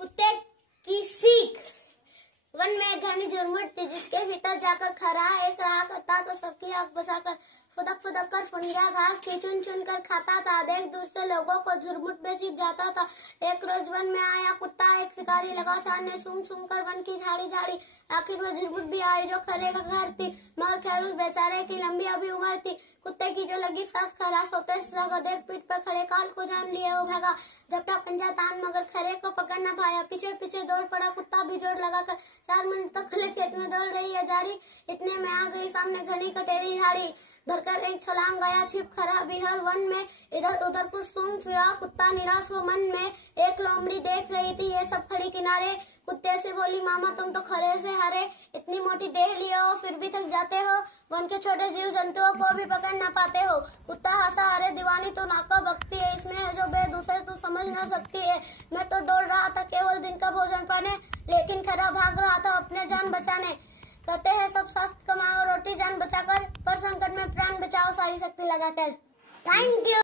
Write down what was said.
कुत्ते की सीख। वन में एक घनी झुरमुट थी, जिसके भीतर जाकर खरा एक रहा करता तो सबकी आंख बचाकर फुदक फुदक कर फुंडिया घास की चुन चुन कर खाता था। देख दूर से लोगों को झुरमुट में छिप जाता था। एक रोज वन में आया कुत्ता, एक शिकारी लगा छानने, सूंघ सूंघ कर वन की झाड़ी झाड़ी। आखिर वो झुरमुट भी आई जो खरे का घर थी, मगर खैर उस बेचारे की लंबी अभी उम्र थी। कुत्ते की जो लगी सांस खरा सोते जगह देख पीठ पर खड़े काल को जान लिए वो भागा। झपटा पंजा तान मगर खरे को पकड़ न पाया। पीछे पीछे दौड़ पड़ा कुत्ता भी जोर लगाकर। 4 मिनट तक खुले खेत में दौड़ रही है जारी, इतने में आ गई सामने घनी कटेरी झाड़ी। भरकर एक छलांग गया छिप खरा भी हर वन में। इधर उधर कुछ सूंघ फिरा कुत्ता निराश हो मन में। एक लोमड़ी देख रही थी ये सब खड़ी किनारे। कुत्ते से बोली, मामा तुम तो खरे से हारे, इतनी मोटी देह लिए हो फिर भी थक जाते हो, वन के छोटे जीव जंतुओं को भी पकड़ ना पाते हो। कुत्ता हंसा, अरे दीवानी तो नाका बकती है, इसमें है जो भेद उसे तू समझ ना सकती है। मैं तो दौड़ रहा था केवल दिन का भोजन पाने, लेकिन खरा भाग रहा था अपने जान बचाने। कहते हैं सब शास्त्र कमाओ रोटी जान बचाकर, पर संकट में प्राण बचाओ सारी शक्ति लगाकर। Thank you.